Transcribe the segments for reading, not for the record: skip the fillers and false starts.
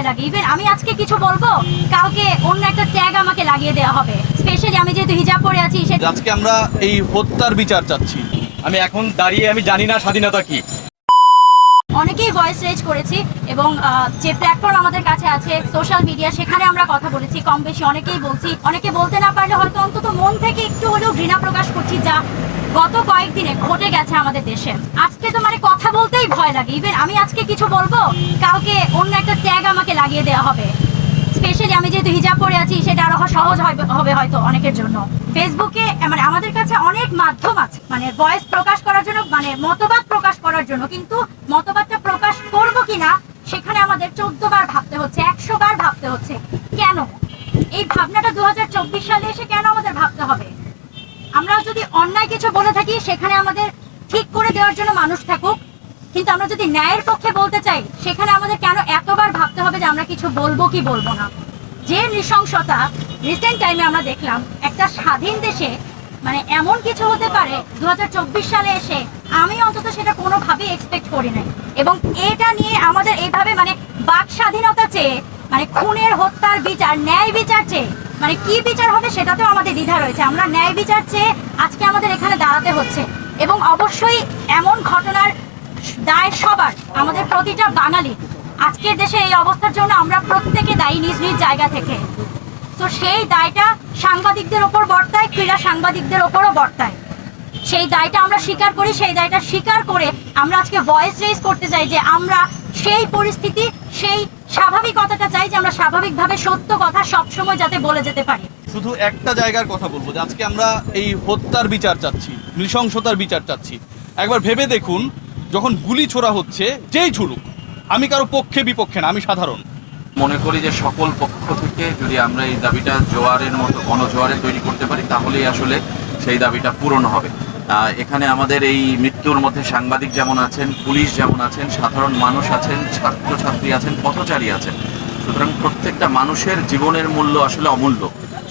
ভয় লাগে। ইভেন আমি আজকে কিছু বলবো, কালকে অন্য একটা ট্যাগ আমাকে লাগিয়ে দেওয়া হবে। স্পেশালি আমি যেহেতু হিজাব পরে আছি, আজকে আমরা এই হত্যার বিচার চাচ্ছি। আমি এখন দাঁড়িয়ে আমি জানি না স্বাধীনতা কি। অনেকেই ভয়েস রেজ করেছি এবং যে প্ল্যাটফর্ম আমাদের কাছে আছে সোশ্যাল মিডিয়া, সেখানে আমরা কথা বলেছি। কম বেশি অনেকেই বলছি, অনেকে বলতে না পারলে হয়তো অন্তত মন থেকে একটু হলেও ঘৃণা প্রকাশ করছি যা গত কয়েকদিনে ঘটে গেছে আমাদের দেশে। আজকে তো মানে কথা বলতেই ভয় লাগে। ইভেন আমি আজকে কিছু বলবো, কালকে অন্য একটা ট্যাগ আমাকে লাগিয়ে দেওয়া হবে। স্পেশালি আমি যেহেতু হিজাব পরে আছি, সেটা আরো সহজ হবে হয়তো অনেকের জন্য। ফেসবুকে মানে আমাদের কাছে অনেক মাধ্যম আছে, মানে ভয়েস প্রকাশ করার জন্য, মানে মতবাদ প্রকাশ করার জন্য, কিন্তু মতবাদটা প্রকাশ করব কিনা সেখানে আমাদের 14 বার ভাবতে হচ্ছে, 100 বার ভাবতে হচ্ছে। কেন এই ভাবনাটা 2024 সালে এসে কেন আমাদের ভাবতে হবে? আমরা যদি অন্যায় কিছু বলে থাকি, সেখানে আমাদের ঠিক করে দেওয়ার জন্য মানুষ থাকুক, কিন্তু আমরা যদি ন্যায়ের পক্ষে বলতে চাই, সেখানে আমাদের কেন এতবার ভাবতে হবে যে আমরা কিছু বলবো কি বলবো না? যে নৃশংসতা রিসেন্ট টাইমে আমরা দেখলাম একটা স্বাধীন দেশে, মানে এমন কিছু হতে পারে 2024 সালে এসে, আমি অন্তত সেটা কোনোভাবেই এক্সপেক্ট করি নাই। এবং এটা নিয়ে আমাদের এইভাবে মানে বাক স্বাধীনতা চেয়ে, মানে খুনের হত্যার বিচার, ন্যায় বিচার চেয়ে, মানে কি বিচার হবে সেটাতেও আমাদের দ্বিধা রয়েছে। আমরা ন্যায় বিচার চেয়ে আজকে আমাদের এখানে দাঁড়াতে হচ্ছে। এবং অবশ্যই এমন ঘটনার দায় সবার, আমাদের প্রতিটা বাঙালি। আজকের দেশে এই অবস্থার জন্য আমরা প্রত্যেকে দায়ী নিজ নিজ জায়গা থেকে। তো সেই দায়টা সাংবাদিকদের ওপর বর্তায়, ক্রীড়া সাংবাদিকদের ওপরও বর্তায়। সেই দায়টা আমরা স্বীকার করি। সেই দায়টা স্বীকার করে আমরা আজকে ভয়েস রেজ করতে চাই যে আমরা সেই পরিস্থিতি, সেই স্বাভাবিকতাটা চাই যে আমরা স্বাভাবিকভাবে সত্য কথা সবসময় যাতে বলে যেতে পারি। শুধু একটা জায়গার কথা বলবো যে আজকে আমরা এই হত্যার বিচার চাচ্ছি, নৃশংসতার বিচার চাচ্ছি। একবার ভেবে দেখুন, যখন গুলি ছোড়া হচ্ছে, যেই ছুড়ুক, আমি কারো পক্ষে বিপক্ষে না, আমি সাধারণ। মনে করি যে সকল পক্ষ থেকে যদি আমরা এই দাবিটা জোয়ারের মতো গণজোয়ারে তৈরি করতে পারি, তাহলেই আসলে সেই দাবিটা পূরণ হবে। এখানে আমাদের এই মৃত্যুর মধ্যে সাংবাদিক যেমন আছেন, পুলিশ যেমন আছেন, সাধারণ মানুষ আছেন, ছাত্রছাত্রী আছেন, পথচারী আছেন। সুতরাং প্রত্যেকটা মানুষের জীবনের মূল্য আসলে অমূল্য,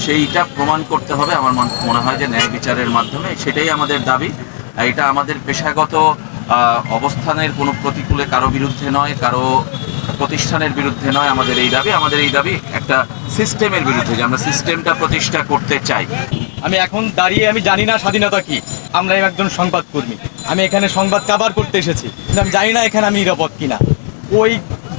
সেইটা প্রমাণ করতে হবে। আমার মনে হয় যে ন্যায় বিচারের মাধ্যমে, সেটাই আমাদের দাবি। এটা আমাদের পেশাগত অবস্থানের কোনো প্রতিকূলে কারো বিরুদ্ধে নয়, কারো প্রতিষ্ঠানের বিরুদ্ধে নয়। আমাদের এই দাবি একটা সিস্টেমের বিরুদ্ধে, যে আমরা সিস্টেমটা প্রতিষ্ঠা করতে চাই। আমি এখন দাঁড়িয়ে আমি জানি না স্বাধীনতা কি। আমরা একজন সংবাদকর্মী, আমি এখানে সংবাদ কাভার করতে এসেছি, কিন্তু আমি জানি না এখানে আমি নিরাপদ কিনা। ওই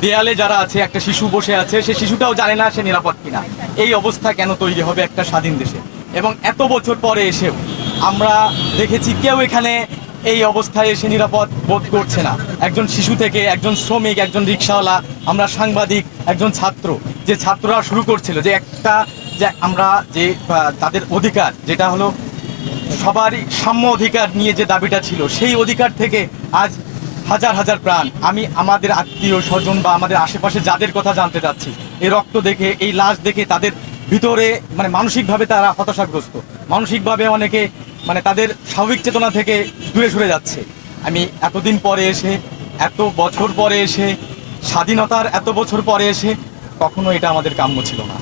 দেয়ালে যারা আছে, একটা শিশু বসে আছে, সে শিশুটাও জানে না সে নিরাপদ কিনা। এই অবস্থা কেন তৈরি হবে একটা স্বাধীন দেশে? এবং এত বছর পরে এসেও আমরা দেখেছি কেউ এখানে এই অবস্থায় এসে নিরাপদ বোধ করছে না। একজন শিশু থেকে একজন শ্রমিক, একজন রিক্সাওয়ালা, আমরা সাংবাদিক, একজন ছাত্র, যে ছাত্ররা শুরু করছিল যে একটা, যে আমরা যে তাদের অধিকার, যেটা হলো সবারই সাম্য অধিকার নিয়ে যে দাবিটা ছিল, সেই অধিকার থেকে আজ হাজার হাজার প্রাণ। আমি আমাদের আত্মীয় স্বজন বা আমাদের আশেপাশে যাদের কথা জানতে চাচ্ছি, এই রক্ত দেখে, এই লাশ দেখে তাদের ভিতরে মানে মানসিকভাবে তারা হতাশাগ্রস্ত, মানসিকভাবে অনেকে মানে তাদের স্বাভাবিক চেতনা থেকে দূরে সরে যাচ্ছে। আমি এতদিন পরে এসে, এত বছর পরে এসে, স্বাধীনতার এত বছর পরে এসে, কখনো এটা আমাদের কাম্য ছিল না।